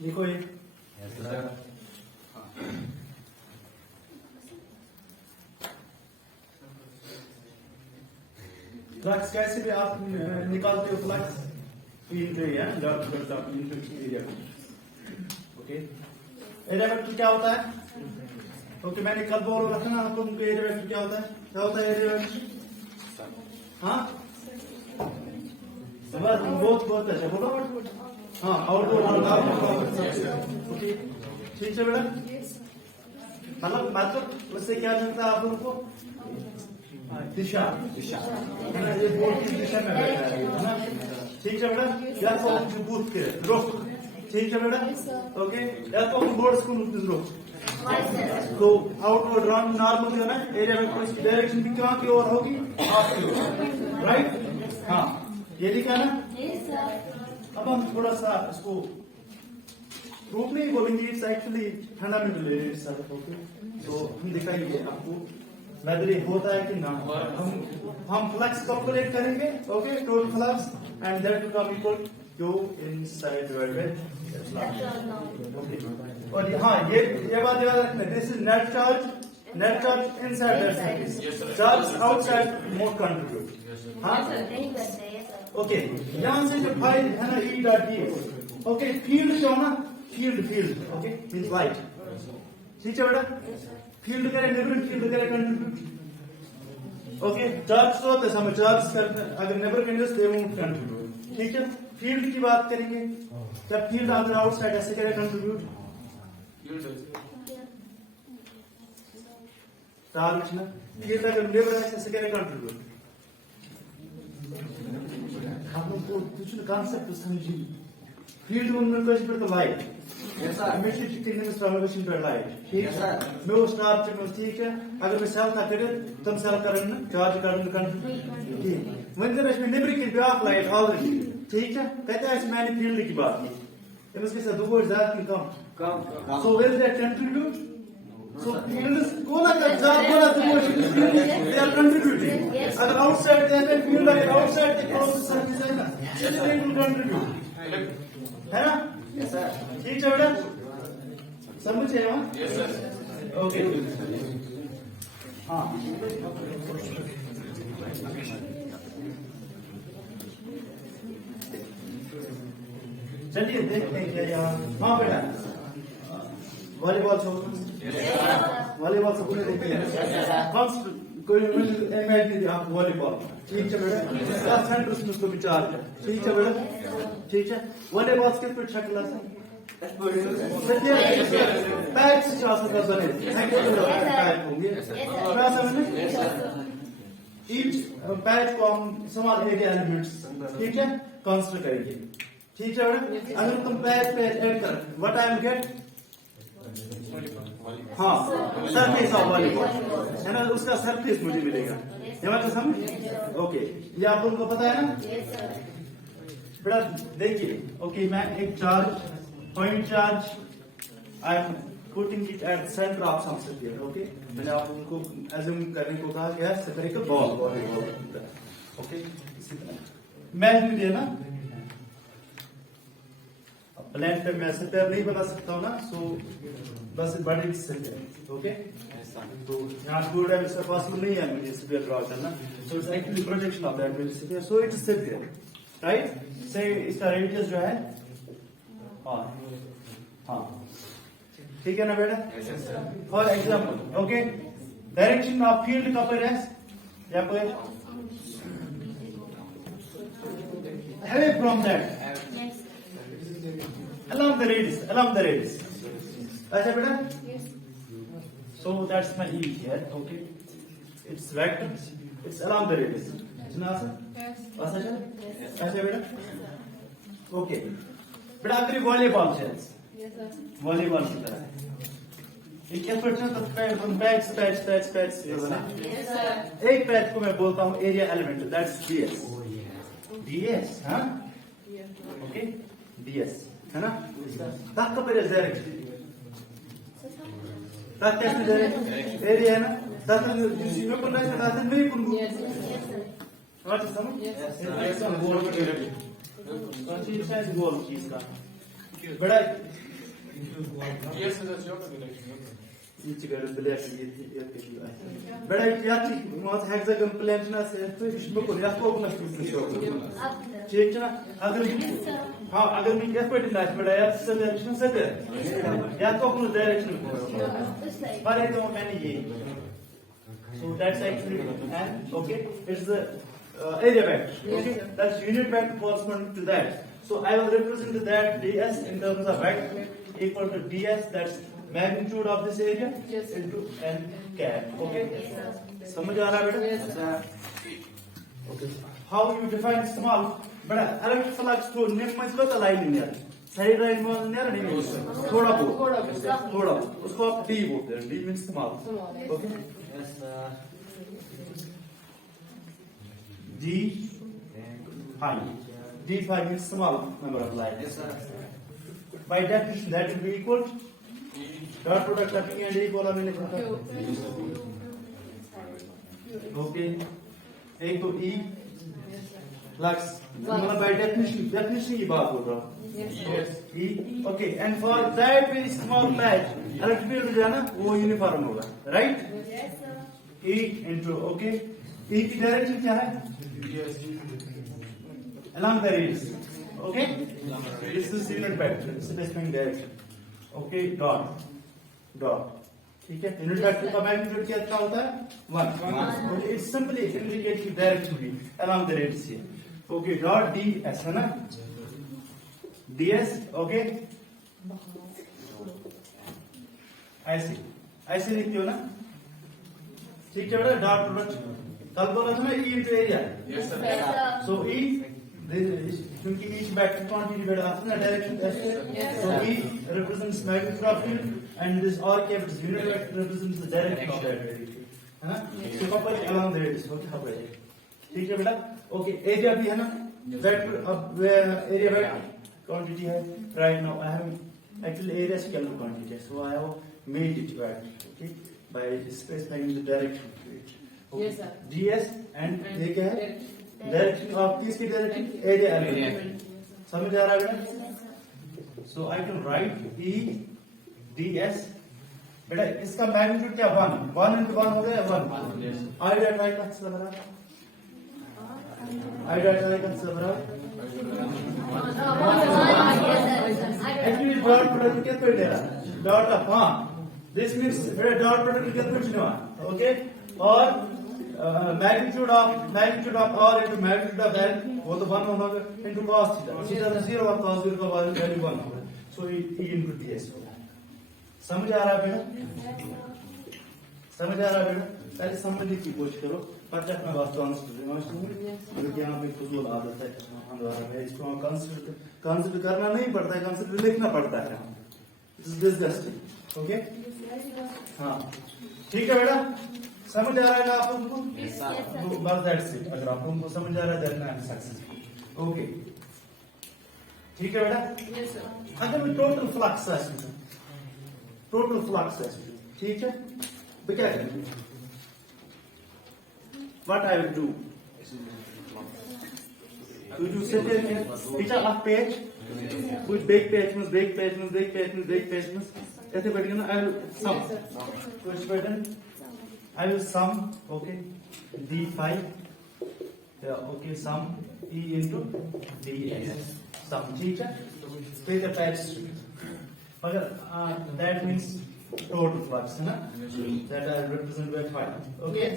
लिखो ये। फ्लक्स कैसे भी आप निकालते हो flux into area. Okay, area vector क्या होता है? ओके, मैंने कल बोल रखा ना आप लोगों को एरिया वेक्टर क्या होता है? क्या होता है एरिया वेक्टर? हाँ बहुत अच्छा बोलो। हाँ, आउटडोर ओके, ठीक है बेटा। मतलब उससे क्या मिलता है आप लोगों को? दिशा है ना, ये बोर्ड की दिशा में बैठा है ना। ठीक है बेटा, या तो बूथ के रुख। ठीक है बेटा, ओके, या तो बोर्ड स्कूल रुख। तो आउटवर्ड रन नॉर्मल जो है ना एरिया वेक्टर की डायरेक्शन भी कहाँ की ओर होगी? आपकी ओर, राइट? हाँ, ये लिखा ना। अब हम थोड़ा सा इसको प्रूफ नहीं बोलेंगे, इट्स एक्चुअली फंडामेंटल ओके। तो हम दिखाएंगे आपको वेदर ये होता है कि ना। हम फ्लक्स कैलकुलेट करेंगे, okay, total flux and that will come equal to inside divided okay. और हाँ, ये बात याद रखना, this is net charge inside that surface, charge outside more contribute. हाँ, ओके, यहां से जो फाइल है ना E dot D, okay, field जो ना फील्ड ओके मींस लाइट। ठीक है बेटा, फील्ड करे नेबरिंग फील्ड करे कंट्रीब्यूट। ओके, चार्ज तो होता है समय चार्ज करते अगर neighbour contribute they won't contribute. ठीक है, फील्ड की बात करेंगे, जब फील्ड अगर आउटसाइड ऐसे करे कंट्रीब्यूट चार्ज ना फील्ड अगर नेबर ऐसे करे कंट्रीब्यूट। आप लोग को कुछ कॉन्सेप्ट समझिए। फील्ड में कोई पर लाइट ऐसा हमेशा चिकन में स्ट्रक्चर पर लाइट। ठीक है, मैं वो स्टार में ठीक है, अगर मैं सेल का करे तुम सेल करन चार्ज करन ठीक when there is never की ब्याह लाइट ऑलरेडी। ठीक है, कहते हैं मैंने फील्ड की बात की, इसके साथ दो वर्ड ज्यादा कम so where that contribute so field कोना का ज्यादा बोला तो वो दे आर कंट्रीब्यूटिंग। अगर आउटसाइड दे फील्ड अगर आउटसाइड के क्रॉस सर्फेस है ना इट विल कंट्रीब्यूट, है ना? ठीक है बेटा, समझ आए? ओके, हाँ, चलिए देखते हैं क्या यहाँ। हाँ बेटा, वॉलीबॉल सब देखते हैं। कोई इमेजिन आप वॉलीबॉल। ठीक है बेटा, इसका सेंटर उसमें उसको विचार है। ठीक है बेटा, ठीक है, वॉलीबॉल किस पे शक्ल है? पैच से बने होंगे। ईच पैच को हम समान एरिया एलिमेंट्स, ठीक है, कंसिडर करेंगे। ठीक है बेटा, अगर तुम पैच ऐड कर व्हाट आई विल गेट, हाँ, सरफेस ऑफ वॉलीबॉल है ना, उसका सरफेस मुझे मिलेगा। ये बात तो समझ? ओके, ये आप लोगों को पता है ना बेटा? देखिए, ओके, मैं एक charge point charge I am putting it at centre of some sphere. Okay, मैंने आप लोगों को एज्यूम करने को कहा गया स्फीयर का बॉल वॉलीबॉल। ओके, इसी तरह मैं भी देना प्लेन पे मैं स्फीयर नहीं बना सकता हूँ ना, सो बस बड़ी स्फीयर। ओके, तो यहाँ टू डायमेंशन पॉसिबल नहीं है मुझे स्फीयर ड्रॉ करना, so it's actually projection of that sphere, so it's sphere, right? से इसका रेडियस जो है हाँ, ठीक है ना बेटा? For example, okay, direction of field का पर है या पर away from that along the radius अच्छा बेटा, so that's my E here. Okay, it's vector, it's along the radius. सुना सर? अच्छा बेटा, ओके बेटा, अगर वॉलीबॉल है, वॉलीबॉल की तरह एक क्या पढ़ना तो पैच एक पैच को मैं बोलता हूँ एरिया एलिमेंट, दैट्स ds, हाँ, ओके, ds है ना, तक का पेरे डायरेक्शन तक कैसे डायरेक्शन एरिया है ना, तक जिसमें पर नहीं था तो नहीं पुंगू बात समझ? गोल का डायरेक्शन, तो चीज है गोल चीज का बड़ा Yes, that's your direction. each got a black but I want hexagon plant na se to ishmo ko ya ko na show ठीक है ना अगर हाँ अगर मैं क्या पढ़ रहा है बड़ा यार डायरेक्शन से कर या तो अपने डायरेक्शन पर ये तो मैंने ये so that's actually and okay it's the area vector okay that's unit vector corresponding to that so I will represent that ds in terms of vector equal to ds that's magnitude of this area into n cap okay समझ आ रहा है बेटा okay how you define small बड़ा electric flux तो नेम में इसको तो लाइन नहीं आती साइड लाइन में नहीं नहीं थोड़ा उसको आप d बोलते हैं d means small okay yes d phi means small number of lines yes sir by definition that will be equal dot product of e and e को मैंने okay एक तो e flux मतलब by definition की बात हो रहा yes e okay and for that very small patch electric field जो है ना वो यूनिफॉर्म होगा right yes sir e into okay e की डायरेक्शन क्या है along the radius okay this is unit vector specifying direction okay dot ठीक है यूनिट वेक्टर का मैग्नीट्यूड क्या होता है 1 इट्स सिंपली इंडिकेट की डायरेक्शन भी along the radius okay dot ds है ना ds okay ऐसे लिखते हो ना ठीक है बेटा डॉट प्रोडक्ट कल बोला था ना e into area Yes, sir. so e क्योंकि each vector quantity बेटा आपने direction so e represents magnitude of field and this r cap is unit vector represents the direction of that variable है ना so couple along the radius okay how है ठीक है बेटा okay area भी है ना vector अब area vector quantity है right now I have actually area scalar quantity so I have made it vector okay by specifying the direction okay. Yes sir ds and ये क्या है डायरेक्शन ऑफ किसकी direction area element समझ आ रहा है बेटा so I can write e ds बेटा इसका मैग्नीट्यूड क्या 1 into 1 हो गया 1 आई डेट राइट का से बराबर एक्चुअली डॉट प्रोडक्ट कितना दे रहा डॉट ऑफ हां दिस मींस बेटा डॉट प्रोडक्ट कितना पूछना ओके और magnitude of r into magnitude of l वो तो 1 होगा into cos theta theta तो 0 और cos 0 का वैल्यू 1 होगा so e into ds समझ आ रहा है बेटा पहले समझने की कोशिश करो पता अपना वास्तव में क्योंकि यहाँ पे फजूल आदत है हमारा है इसको कंसीडर करना नहीं पड़ता है कंसीडर लिखना पड़ता है इट इज डिस्गस्टिंग ओके हाँ ठीक है बेटा समझ आ रहा है आप लोगों को बस दैट्स इट अगर आप लोगों को समझ आ रहा है then I am successful okay ठीक है बेटा yes sir अगर मैं टोटल फ्लक्स है ठीक है तो क्या करेंगे what I will do you sit here picture of page with big page ऐसे बैठेंगे ना I will sum which button I will sum okay d phi okay sum e into ds sum ठीक है take the patch मगर that means total flux है ना that I represent by phi okay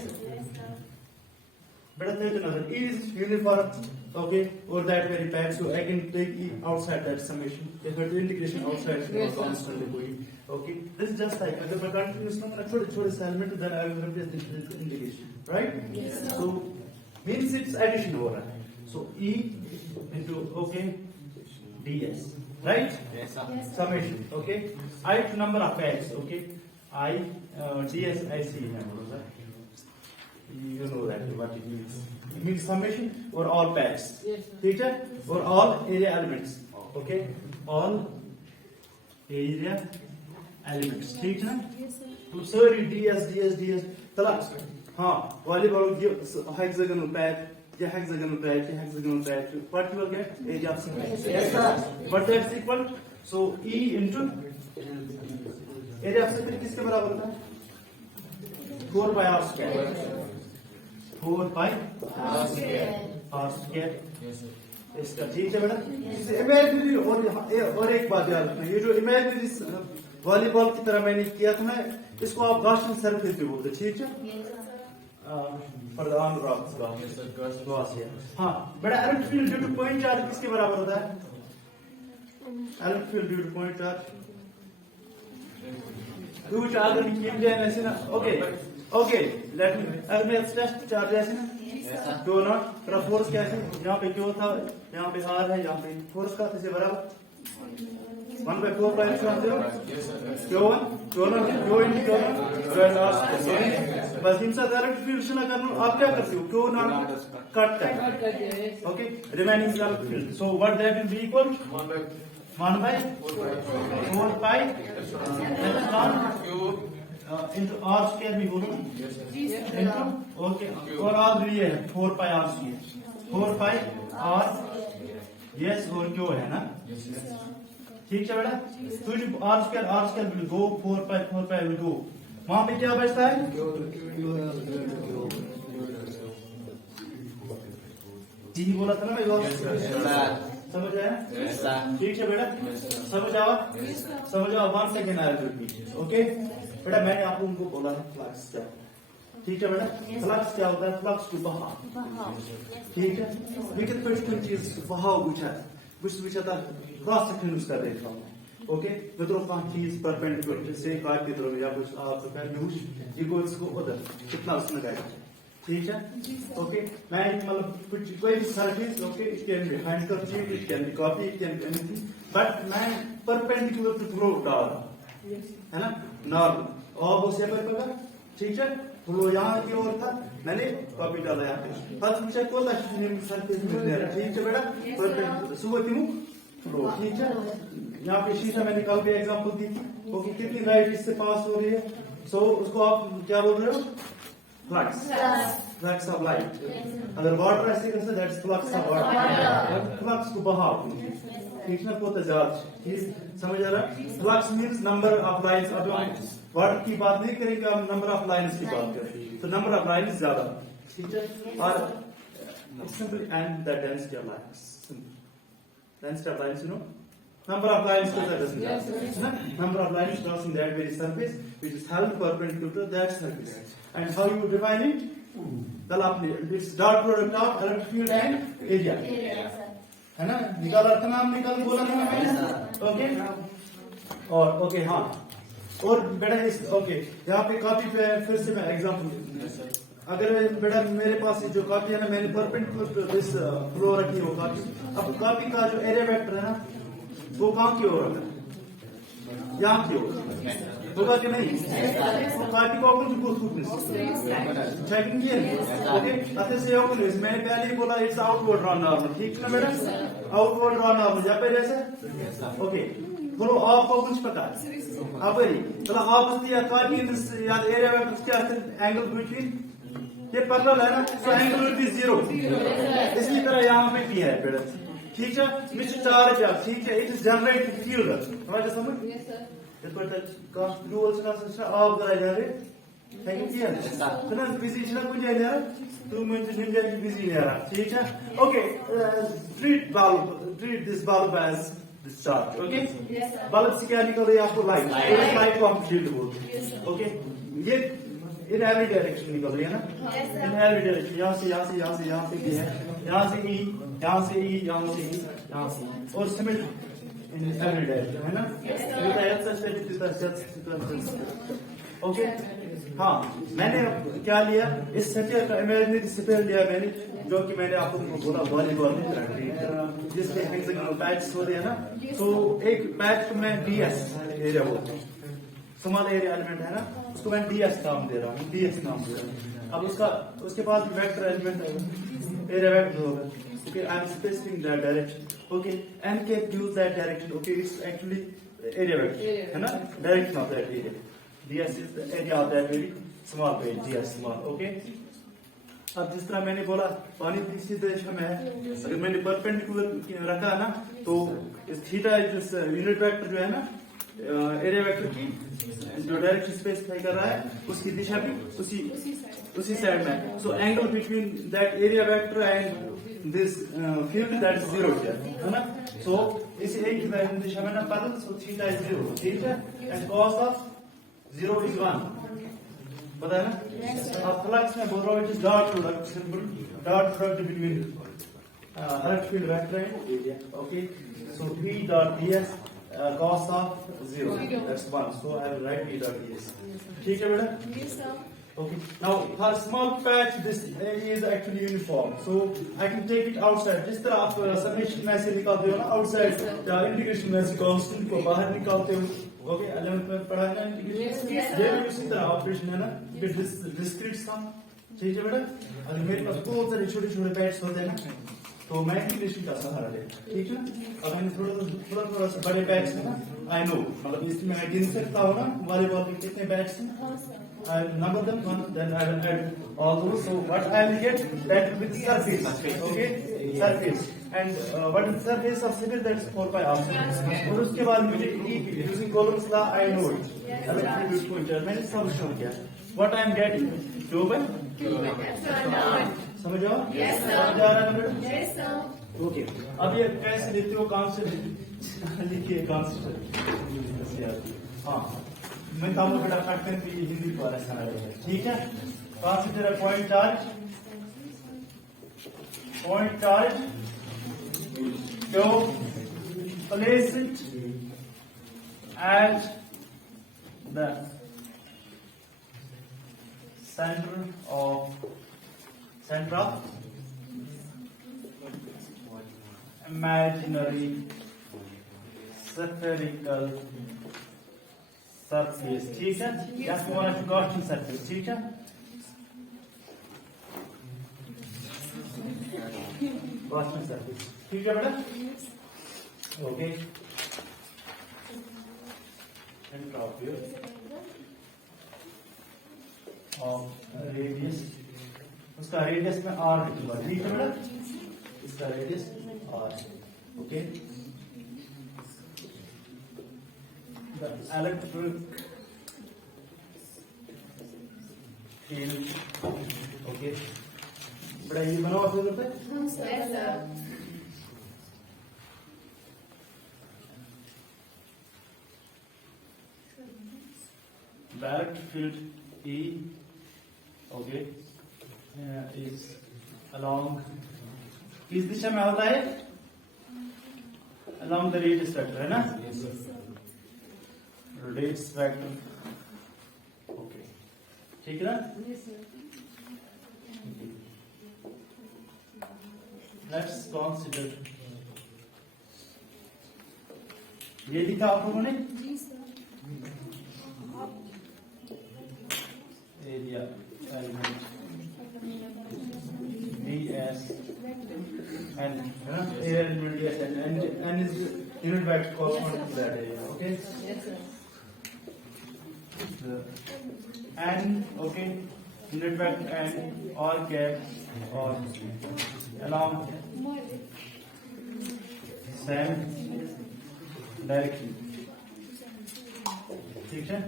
better take another e is uniform okay or that very patch so I can take e outside that summation if I do integration outside constantly going okay this is just like अगर मैं continuous ना मेरा छोटे element then I will replace this integration right yes sir so means it's addition हो रहा है so e into okay ds right Yes, sir. summation okay ith number of patches okay I ds I see है you know that what it means summation or all patches yes sir ठीक है or all area elements okay all area elements ठीक है ना तो सारी ds तला हाँ volleyball hexagonal patch hexagonal patch what you will get area of summation yes sir but that's equal so E into area of circle किसके बराबर होता है? 4 by r square. 4 by r square इसका, ठीक है बेटा। इमेजिनरी और एक बात याद रखना, ये जो इमेजिनरी वॉलीबॉल की तरह मैंने किया था ना, इसको आप गार्शन सरफेस भी बोलते, ठीक है। हाँ बेटा, electric field due to point charge किसके बराबर होता है? Electric field due to point charge two charge ऐसे ना। ओके ओके, लेट मी, अगर मैं टेस्ट चार्ज ऐसे ना, क्यों नॉट, तेरा फोर्स कैसे, यहाँ पे क्यों था, यहाँ पे आर है, यहाँ पे फोर्स का किसे बराबर 1/4 पाई जानते हो, क्यों क्यों ना क्यों इन क्यों बस इन सब इलेक्ट्रिक फील्ड ना करना, आप क्या करते हो, क्यों ना कट कर, okay, remaining electric field. So what that will be equal 1/4 pi into r square भी बोलो, ओके, और r भी है 4 पाई r स्क्वायर, 4 पाई r, यस, और क्यों है ना, ठीक है बेटा। तो r square will go, 4 pi will go, वहां पे क्या बचता है, जी बोला था ना भाई, समझ आया, ठीक है बेटा, समझ आओ 1 second I will repeat, okay बेटा। मैंने आप लोगों को बोला है फ्लक्स क्या, ठीक है बेटा। फ्लक्स क्या होता है, फ्लक्स को बहाव, ठीक है। विकट क्वेश्चन चीज बहाव बुझा क्रॉस सेक्शन उसका देख रहा हूँ, ओके। मित्रों का चीज परपेंडिकुलर से काट के तरफ या कुछ आप ये को इसको उधर कितना उसने गाइड, ठीक है, ओके। मैं मतलब कुछ कोई भी surface, okay, it can B handkerchief, it can B copy, it can be anything, but मैं परपेंडिकुलर टू फ्लो डाल रहा हूं, है ना, नॉर्मल और वो सेपर पकड़, ठीक है। फ्लो यहाँ की ओर था, मैंने कॉपी डाला यहाँ पे, फर्स्ट विषय को सरफेस मिल रहा है, ठीक है बेटा, परपेंडिकुलर सुबह क्यों फ्लो, ठीक है। यहाँ पे शीशा मैंने कल भी एग्जांपल दी थी, ओके, कितनी लाइट इससे पास हो रही है, सो उसको आप क्या बोल रहे हो, फ्लक्स ऑफ लाइट। अगर वाटर ऐसे करते हैं, that's flux of water, flux को बहाव, ठीक है, बहुत ज्यादा, ठीक समझ आ रहा है। Flux means number of lines, अब हम वाटर की बात नहीं करेंगे, हम नंबर ऑफ लाइन्स की बात करेंगे, तो नंबर ऑफ लाइन्स ज्यादा, ठीक है। और simply and the density of lines, density of lines, you know, number of lines number of lines crossing that very surface which is held perpendicular to that surface. And how you define it? It's dot product of electric field and area, है ना, निकाल अर्थ नाम निकाल बोला था ना मैंने, ओके। और ओके, हाँ, और बेटा इस, ओके, यहाँ पे कॉपी पे फिर से मैं एग्जांपल, अगर बेटा मेरे पास जो कॉपी है ना, मैंने परपेंडिकुलर दिस फ्लो रखी है वो कॉपी, अब कॉपी का जो एरिया वेक्टर है ना, वो कहाँ की ओर है, यहाँ की ओर होगा कि नहीं, वो कॉपी को अपन को चेकिंग किया, ओके। अच्छे से मैंने पहले ही बोला इट्स आउटवर्ड रन नॉर्मल, ठीक है ना बेटा, आउटवर्ड रन नॉर्मल या पे जैसे, ओके। बोलो आपको कुछ पता है, आप चलो आप या कॉपी या एरिया में क्या एंगल बिटवीन, ये पैरेलल है ना, तो एंगल विल बी 0, इसी तरह यहाँ पे भी है बेटा, ठीक है। मिस्टर चार्ज, ठीक है, इट इज जनरेटेड फील्ड, समझ समझ रूल्स का आप कराए जा रहे, थैंक यू किया ना, बिजी छना कुछ है यार, तू मुझे निंजा की बिजी है यार, ठीक है, okay. Treat this bulb as discharge, okay. Bulb से क्या निकल रही है आपको, लाइट, लाइट को हम फील्ड बोलते हैं, ओके। ये इन एवरी डायरेक्शन निकल रही है ना, इन एवरी डायरेक्शन, यहाँ से यहाँ से यहाँ से यहाँ से ये है, यहाँ से ई, यहाँ से ई, यहाँ से ई, यहाँ से, और सिमिलर इन एवरी डायरेक्शन, है ना, ओके। हाँ, मैंने क्या लिया, इस स्फीयर का इमेजिनरी स्फीयर लिया मैंने, जो कि मैंने आप लोगों को बोला वॉलीबॉल में जिसके पैच होते हैं ना, तो एक पैच को मैं डीएस एरिया बोलता हूँ, स्मॉल एरिया एलिमेंट है ना, उसको मैं डीएस नाम दे रहा हूँ, डीएस नाम दे रहा हूँ। अब उसका उसके बाद वेक्टर एलिमेंट एरिया वेक्टर होगा, okay. I am specifying that direction, okay. And can use that direction, okay, it's actually area vector, है ना, direction of that area, ds is the area of that very small page, ds small, okay। अब जिस तरह मैंने बोला पानी तीसरी दिशा में है, अगर मैंने परपेंडिकुलर रखा ना तो इस थीटा यूनिट वेक्टर जो है ना एरिया वेक्टर की जो डायरेक्शन स्पेसिफाई कर रहा है उसकी दिशा भी उसी साइड में। So angle between that area vector and this field that is 0 है ना। सो इस एक की दिशा में ना बदल, सो थीटा इज 0, ठीक है, एंड कॉस ऑफ 0 इज 1, पता है ना। अब फ्लक्स में बोल रहा हूँ, it is dot product, simple dot product between electric field vector and area, okay. So V dot ds cos of 0, that's 1, so I will write V dot ds, ठीक है बेटा? Yes, sir. Okay. Now for small patch this area is actually uniform, so I can take it outside. जिस तरह आप समेशन में से निकालते हो ना outside, या इंटीग्रेशन में से कांस्टेंट को बाहर निकालते हो, ओके, 11th में पढ़ा है ना इंटीग्रेशन, ये भी उसी तरह ऑपरेशन है ना, फिर डिस्क्रीट सम, ठीक है बेटा? अगर मेरे पास बहुत सारे छोटे-छोटे पैट्स होते हैं ना तो मैं इंटीग्रेशन का सहारा लेता, ठीक है ना। अब मैंने थोड़ा सा बड़े पैट्स है ना, आई नो, मतलब इसमें मैं गिन सकता हूँ ना वॉलीबॉल के कितने पैट्स हैं, I will number them one, then I will add all those. So what I will get, that will be the surface, okay, surface, and what is the surface of sphere, that is 4 pi r. और उसके बाद मुझे using Coulomb's law I know it, electric pointer मैंने सब शो किया, what I am getting 2 by समझ आओ, Yes, sir. समझ आ रहा है बेटा? Yes, sir. ओके। अब ये कैसे लेते हो, कॉन्सेप्ट लिखिए, कॉन्सेप्ट, हाँ मैं काम बेटा करते हैं तो ये हिंदी को आसान है, ठीक है। कंसीडर अ पॉइंट चार्ज तो place it at the centre of imaginary spherical surface, ठीक है, that's one of the Gaussian surface, ठीक है। Gaussian surface, ठीक है बेटा, okay. Center of view of radius, उसका रेडियस में r लिखूंगा, ठीक है बेटा, इसका radius r, okay. The electric field, okay, बड़ा ये बनाओ आप लोगों पे, Yes, sir. the electric field E, okay, is along, किस दिशा में होता है, along the radius vector, है ना, radius vector, okay, ठीक है ना। Yes, sir. Let's consider, ये लिखा आप लोगों ने, जी sir. Area element ds and area element ds and is unit vector corresponding to that area, okay. Yes, sir. And okay, unit vector and all cap or along same direction, ठीक है।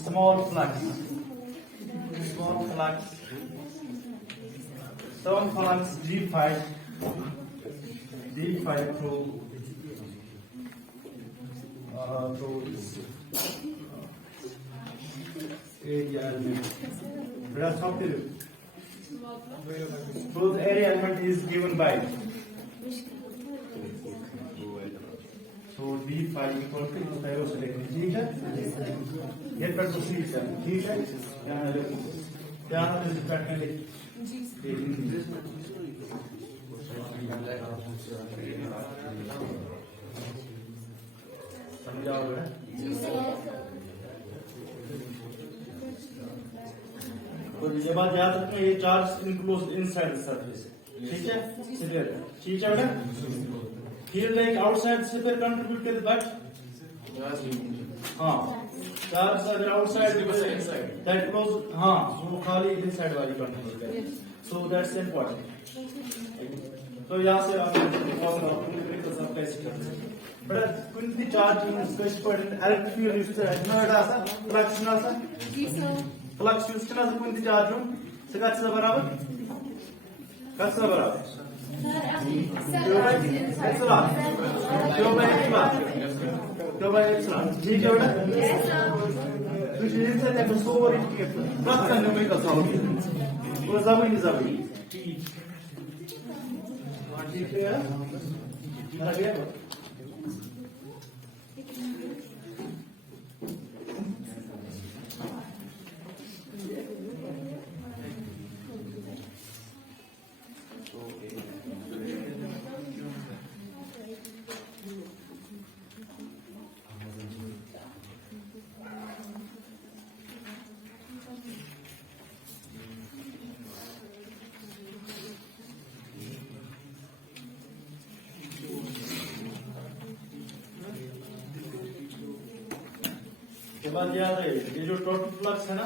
Small flux, some flux d5 through area element. That's how to do. So the area element is given by, so d5 equal to ferroselect, ठीक है। ये पर दूसरी है, ठीक है, यहाँ से बैठने ले, समझाओ है। तो ये बात याद रखना, ये charge enclose inside the surface, ठीक है, क्लियर, ठीक है बेटा। Here like outside sphere contribute to the but, हाँ charges are outside that close वो खाली inside वाली कंट्रोल करें so that's important तो यहाँ से आप कैसे करते हैं बड़ा कुछ भी चार्ज कैसे पढ़ें इलेक्ट्रिक यूज से नोड आसा फ्लक्स ना आसा फ्लक्स यूज करना से कुछ भी चार्ज हो सकाच से बराबर क्यों भाई एप्सिलॉन ठीक है बेटा तो ये से देखो सोवर इनके फ्लक्स का न्यूमेरिकल सॉल्व वो जमीन ठीक है मेरा गया के बाद याद रहे ये जो टोटल फ्लक्स है ना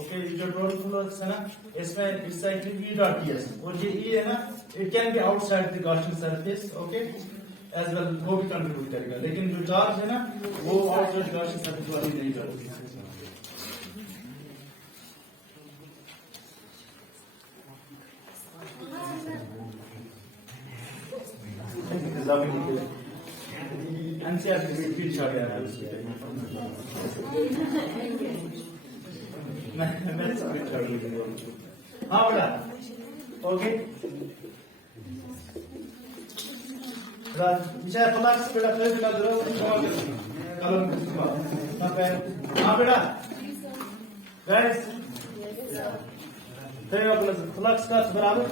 ओके ये जो टोटल फ्लक्स है ना इसमें इस साइड में v डॉट ds और ये e है ना it can be outside the Gaussian surface okay as well वो भी कंट्रीब्यूट करेगा लेकिन जो चार्ज है ना वो आउटसाइड गॉसियन सरफेस वाली नहीं करेगी एनसीआर की फील्ड शॉट है मैं सबमिट कर दूंगा हाँ बेटा ओके विषय फ्लक्स बेटा फिर बेटा करो कलम ना पेन हाँ बेटा गाइस फिर अपना फ्लक्स का बराबर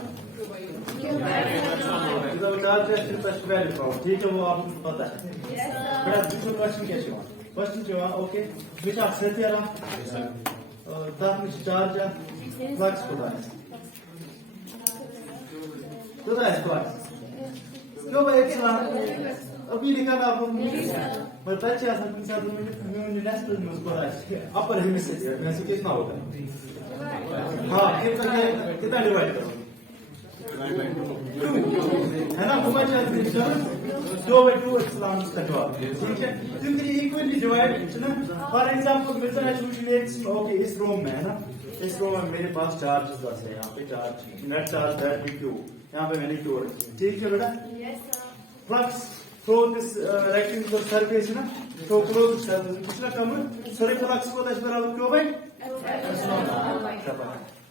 ठीक है वो आपको पता है बेटा दूसरा क्वेश्चन क्या है क्वेश्चन जो है ओके विच आप सेट यार ताप में चार्ज फ्लक्स होता है तो है फ्लक्स क्यों भाई एप्सिलॉन अभी लिखा ना आप मैं टच या सब इंसान में नेशनल में उसको अपर हेमिस्फीयर में से कितना होगा हाँ कितना डिवाइड करो है ना घुमा चाहते हैं 2/2 एप्सिलॉन का जवाब ठीक है क्योंकि इक्वली डिवाइड है ना फॉर एग्जांपल मिलता है ओके इस रूम में है ना इस रूम में मेरे पास चार्ज बस है यहाँ पे charge net charge that be Q यहाँ पे मैंने क्यू ठीक है बेटा flux through this rectangular surface है ना तो क्लोज सरफेस कुछ ना कम सॉरी फ्लक्स को दस बराबर क्यों भाई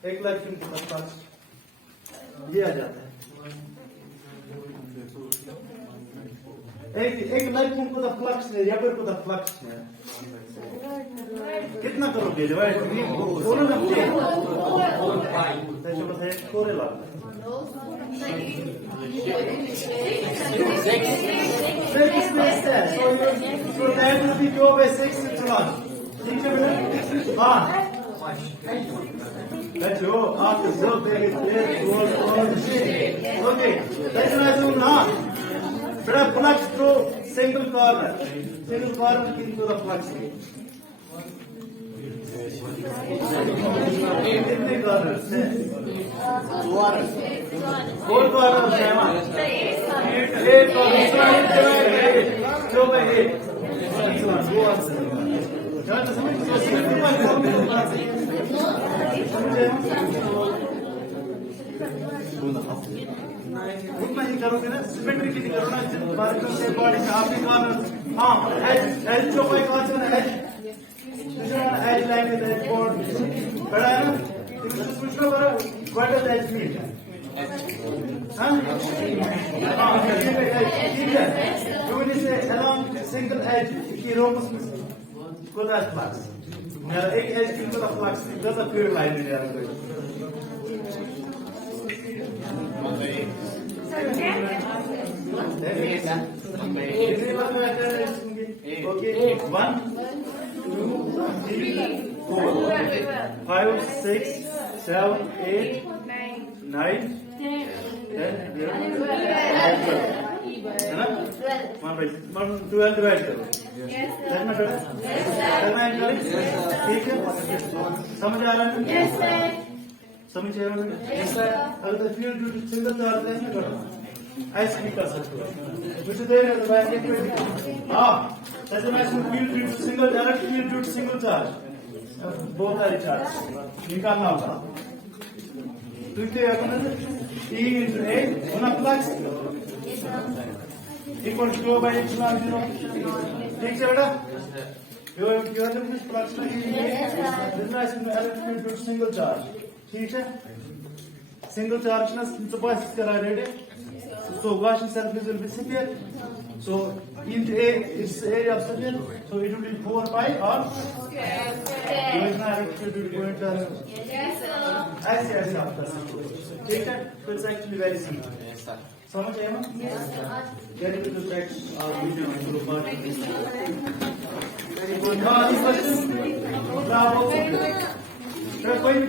एक लाख के फ्लक्स ये आ जाता है एक लाइफ को तो फ्लक्स है या फिर को तो फ्लक्स है कितना करोगे डिवाइड दोनों में चलो है कोरे ला so that will be go by 6 एप्सिलॉन ठीक है बेटा हाँ That's your after so big it was all the shit. Okay, that's why I do not. But a flux through single corner into the flux. कितने corners? 4 corners है ना? 8 corners. 2 by 8. Go on. क्या समझ उतना ही करोगे ना सिमेट्री की करो ना पार्टिकल से बॉडी में आप भी हाँ एच जो कोई कौन सा एच एच लाइन में एच बोर्ड बड़ा है ना पूछना बड़ा व्हाट डज एच मीन हाँ ठीक है जो इसे अलोंग सिंगल एज की रोमस को दैट फ्लक्स मेरा एक एज की को द फ्लक्स दस प्योर लाइन में यार Okay, 1, 2, 3, 4, 5, 6, 7, 8, 9, 10, 11, 12. है ना 12 डिवाइड करो करना है ठीक है समझ आ रहा है समझ आ रहा है अगर तो फिर सिंगल चार्ज है ना करो ऐसे भी कर सकते हो मुझे दे रहे तो हाँ ऐसे मैं सिंगल डायरेक्ट फिर सिंगल चार्ज बहुत सारे चार्ज निकालना होगा द्वितीय E into A one plus equals to by epsilon 0 ठीक है बेटा you have this flux this is electric to single charge ठीक है single charge ना surface करा रहे हैं so Gaussian surface will be sphere so into A is area of sphere so it will be 4 pi or ऐसे आप कर सकते हो ठीक है तो इट्स एक्चुअली वेरी सिंपल समझ आया ना वेरी गुड प्रैक्टिस और वीडियो में ग्रुप वेरी गुड हाँ इस क्वेश्चन ब्रावो कोई